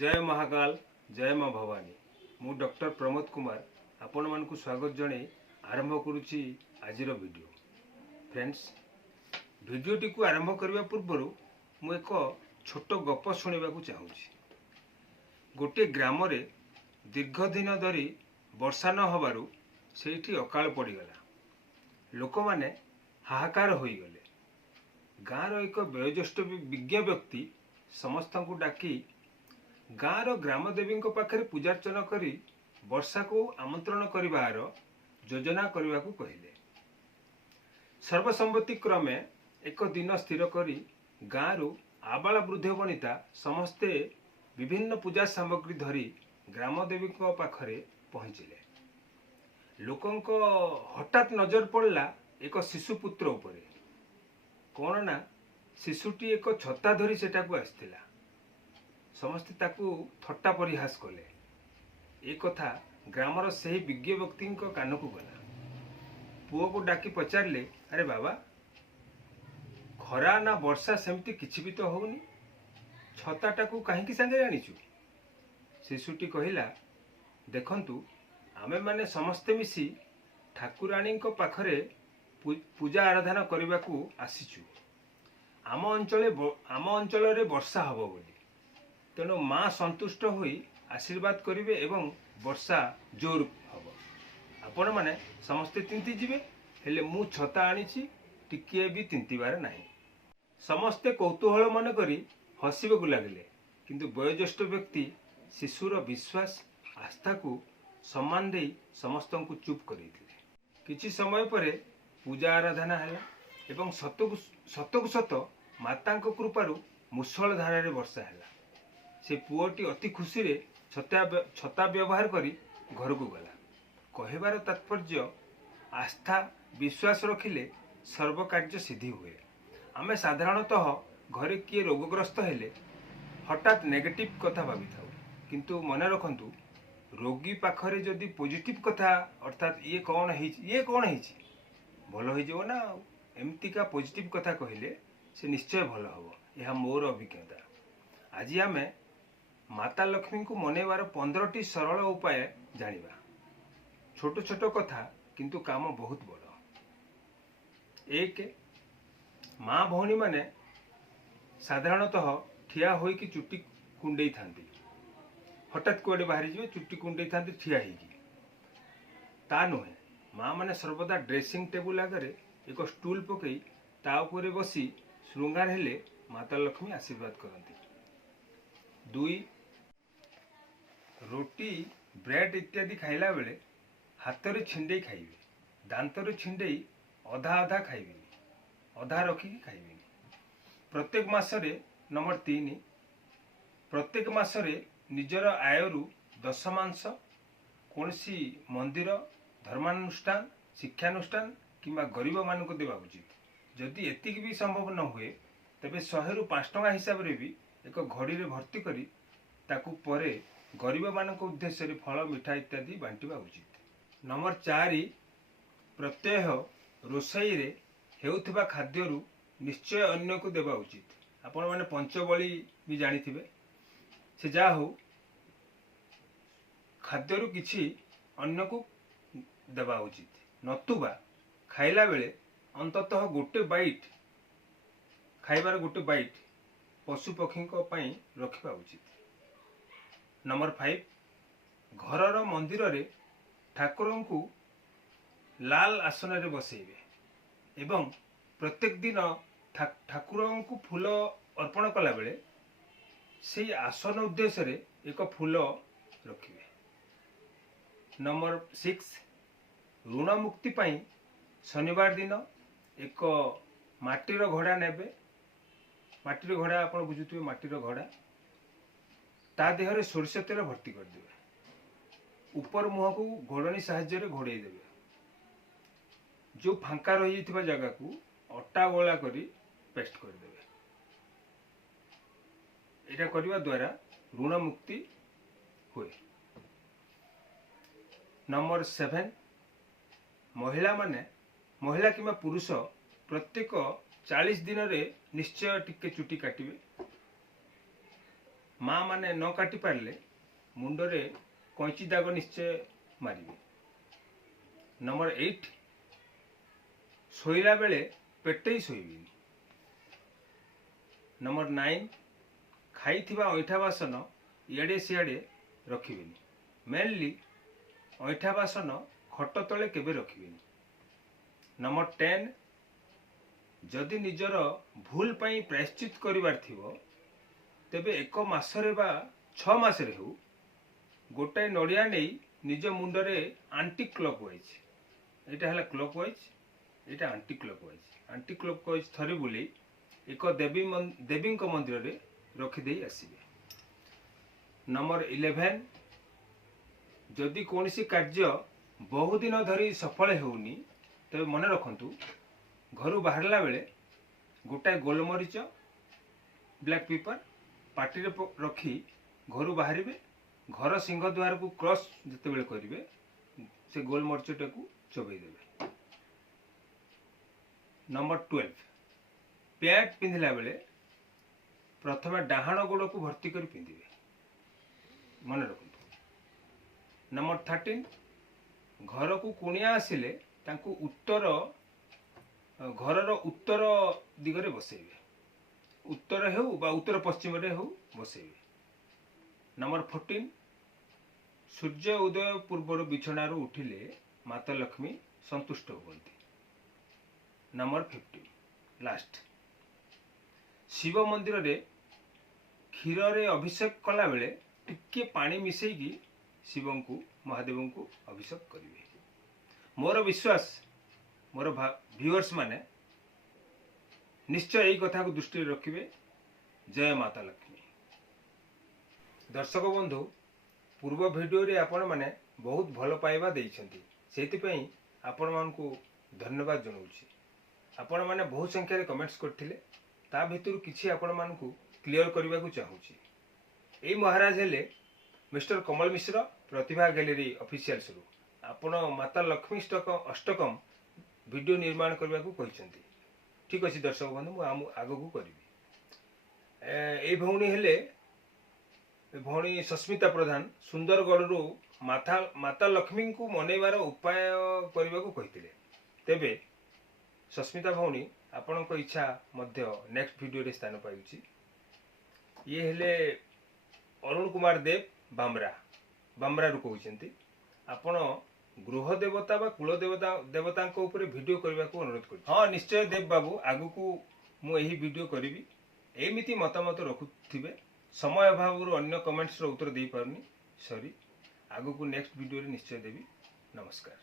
जय महाकाल जय माँ भवानी मु डॉक्टर प्रमोद कुमार आपण मानकु स्वागत जणे आरंभ करुछि आजिर वीडियो। फ्रेंड्स, वीडियोटी को आरंभ करने पूर्व मु एक छोट गप शुणा चाहूँगी। गोटे ग्राम रे दीर्घ दिन धरी वर्षा न हबारु सेठी अकाल पड़गला। लोक माने हाहाकार होईगले। गाँव एक वयोज्येष्ठ विज्ञ व्यक्ति समस्त को डाकी गाँव ग्रामदेवी पाखे पूजार्चना करी वर्षा को आमंत्रण करिवार योजना करने को कहले। सर्वसम्मति क्रमे एक दिन स्थिर करी गाँव आबाल वृद्ध वनिता समस्ते विभिन्न पूजा सामग्री धरी ग्रामदेवी पाखरे पहुँचिले। लोकंक हठात नजर पड़ला एक शिशुपुत्र उपरे। कौन ना शिशुटी एक छता धरी सेटा को आसथिला। समस्ते ताकू थट्टा परिहास कले। ए कथा ग्रामर से विज्ञ व्यक्ति कान को गला। पुओ को डाकी पचारे, अरे बाबा, खरा ना वर्षा सेमती किछि भी तो होनी, छताटा को कहीं सांगे आनीचु? शिशुटी कहिला, देखंतु आमे माने समस्ते मिसी ठाकुराणी पाखरे पूजा आराधना करने को आसीचु। आम अंचल रे वर्षा हबो बोली, तेणु माँ संतुष्ट होई आशीर्वाद करिवे एवं वर्षा जोर हब। आपण माने समस्ते तिंती जिवे, हेले मु छता आनीची, टिकिए भी तिंतीबार नाही। समस्ते कौतूहल मन करी हसिबेकु लागिले, किंतु वयोज्येष्ठ व्यक्ति शिशुर विश्वास आस्था को सम्मान दे समस्त को चुप करिथिले। किछि समय परे पूजा आराधना है एवं सतकु सत मातांक कृपारू मुसळ धारारे वर्षा है। से पुओटी अति खुशी रे छता व्यवहार करी घर को गला। कहबार तात्पर्य, आस्था विश्वास रखिले सर्व कार्य सिद्धि हुए। आमे साधारणतः घरे किए रोगग्रस्त हेले हठात नेगेटिव कथा भावी था, किंतु मन रखंतु रोगी पाखरे जदि पॉजिटिव कथा अर्थात ये कौन है भल हो ना, एमतीका पॉजिटिव कथा कहले से निश्चय भल हम। यह मोर अभिज्ञता। आज आमे माता लक्ष्मी को मनैवार 15टी सरल उपाय जानिबा। छोट छोट कथा किंतु काम बहुत बड़। एक, माँ भौणी माने साधारणतः ठिया होइकी चुट्टी कुंडई थांती। हठात कुआडे बाहरी जिवे चुट्टी कुंडई थांती ठिया होइकी। ता नुहे, माँ माने सर्वदा ड्रेसिंग टेबुल आगे एक स्टूल पकई ता उपरे बसी श्रृंगार हेले माता लक्ष्मी आशीर्वाद करती। 2, रोटी ब्रेड इत्यादि खाइला बेले हाथ छिंडे खाइबे, दांतर छिंडे अधा अधा खाइबेनी, अधा रखिकी खाइबेनी। प्रत्येक मासरे नंबर 3, प्रत्येक मासरे निजर आयरु 10 कौनसी मंदिर, धर्मानुष्ठान, शिक्षानुष्ठान किंबा गरीब मान को देवा उचित। जदि एतिक भी संभव न हुए तेबे 100 रु 5 टंका हिसाब रे भी एक घड़ी रे भर्ती करी ताकू परे गरीब मान उद्देश्य रे फल मिठा इत्यादि बांटिबा उचित। नंबर 4, प्रत्यह रोषई रे हेउथिबा खाद्यरु निश्चय अन्य को देवा उचित। आपण माने पंचबली भी जानिथिबे, से जा हो खाद्यरु किछि अन्य को देवा उचित। नतुबा खाइला बेले अंततः गोटे बाइट खाइबार गोटे बाइट पशु पक्षी पई रखिबा उचित। नंबर 5, घरर मंदिर रे ठाकुर को लाल आसन रे बसैबे एवं प्रत्येक दिन ठाकुर को फूल अर्पण कला बेले से आसन उद्देश्य रे एक फूल रखिबे। नंबर 6, ऋण मुक्ति पाई शनिवार दिन एक माटीर घोड़ा नेबे। माटीर घोड़ा आपण बुझुथिबे, माटीर घोड़ा ता देहरे सोरिष तेल भर्ती कर देबे। ऊपर मुह को घोड़नी साहाय्य रे घोड़े देबे। जो फांका रही जाइथिबा जगह को अट्टा गोला करी पेस्ट कर देबे। एटा करबा द्वारा ऋण मुक्ति हुए। नंबर 7, महिला किंबा पुरुष प्रत्येक 40 दिन रे निश्चय टिके चुटी काटिबे। माँ माने न काटी पारे मुंडरे कैंची दाग निश्चय मारिबे। नंबर 8 शोइला बेले पेटेई शोइबेनी। नंबर 9 खाइथिबा ऐठा बासन इयाडे सियाडे रखिबेनी। मेनली ऐठा बासन खट तले केबे रखिबेनी। नंबर 10 जदि निजर भूल पाई प्रायश्चित करिवार थिबो तेबे 1 मासरे बा 6 मासरे हो गोटाए नड़िया नहीं निज मुंडरे आंटी क्लॉकवाइज, यहाँ है क्लॉकवाइज, यहाँ आंटी क्लॉकवाइज। आंटी क्लॉकवाइज थरे बुले एक देवी मंदिर रे रखिदे आसिबे। नंबर 11 जदि कौनसी कार्य बहु दिन धरी सफल होउनी तेबे मन रखंतु घर बाहरला बेले गोटाए गोलमरीच ब्लैक पेपर पार्टी रे रखी घर बाहरिबे। घर सिंह द्वार को क्रॉस जिते बेले करिवे से गोलमरीचटा को चबई देबे। नंबर 12 पैंट पिंधिला बेले प्रथम डाहाण गोड़ को भर्ती कर पिंधिबे, मन रखंतु। नंबर 13 घर को कुणिया आसिले तांको उत्तर घरर उत्तर दिगरे बसेबे, उत्तर हेउ बा उत्तर पश्चिम रे हेउ बसेबे। नंबर 14 सूर्य उदय पूर्वर बिछणारू उठिले माता लक्ष्मी संतुष्ट होती। नंबर 15 लास्ट शिव मंदिर रे क्षीर रे अभिषेक कला बेले टिके पानी मिसेगी शिव को महादेव को अभिषेक करिवे। मोर विश्वास मोर व्यूअर्स माने निश्चय यही कथा को दृष्टि रखिए। जय माता लक्ष्मी। दर्शक बंधु पूर्व वीडियो रे आपण माने बहुत भल पाइबा देइछंती, सेति पई आपण मान को धन्यवाद जनाउछि। आपण माने बहुत संख्या रे कमेंट्स करथिले, ता भितरु किछि आपण मान को क्लियर करबा को चाहूछि। ए महाराज हेले मिस्टर कमल मिश्र प्रतिभा गैलरी ऑफिशियल शुरू आपण माता लक्ष्मी अष्टकम वीडियो निर्माण करबा को कहिसंती। ठीक अछि दर्शक बंधु मु आगो को करबी। ए भौणी हेले भौणी सस्मिता प्रधान सुंदरगढ़ रु माता लक्ष्मी को मनैबार उपाय करबा को कहितिले। तेबे सस्मिता भौणी आपण को इच्छा मध्य नेक्स्ट वीडियो रे स्थान पाउछि। ये हेले अरुण कुमार देव बामरा रु कहउछंती आपण गृह देवता बा कुल देवता ऊपर वीडियो करने को अनुरोध कर। हाँ निश्चय देव बाबू आगु को मु यही वीडियो करी एमती मतामत रखुथिबे। समय अभाव अन्य कमेंट्स रो उत्तर दे पारनी सॉरी। आगु को नेक्स्ट वीडियो रे निश्चय देवी। नमस्कार।